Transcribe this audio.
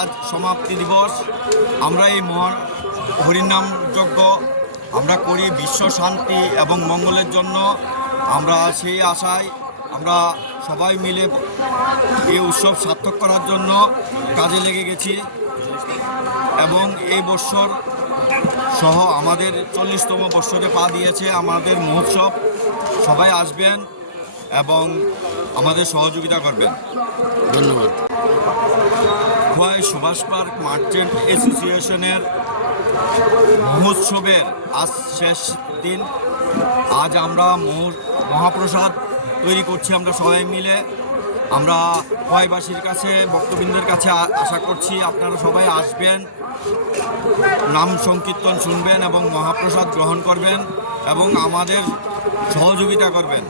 আজ সমাপ্তি দিবস। আমরা এই মহান হরিনাম যজ্ঞ আমরা করি বিশ্ব শান্তি এবং মঙ্গলের জন্য। আমরা সেই আশায় আমরা সবাই মিলে এই উৎসব সার্থক করার জন্য কাজে লেগে গেছি এবং এই বৎসর সহ আমাদের চল্লিশতম বৎসরে পা দিয়েছে আমাদের মহোৎসব সবাই আসবেন এবং আমাদের সহযোগিতা করবেন। ধন্যবাদ। খোয়াই সুভাষ পার্ক মার্চেন্ট অ্যাসোসিয়েশনের মহোৎসবের আজ শেষ দিন। আজ আমরা মহ- মহাপ্রসাদ তৈরি করছি আমরা সবাই মিলে। আমরা ভয়বাসীর কাছে, ভক্তবৃন্দের কাছে আশা করছি আপনারা সবাই আসবেন, নাম সংকীর্তন শুনবেন এবং মহাপ্রসাদ গ্রহণ করবেন এবং আমাদের সহযোগিতা করবেন।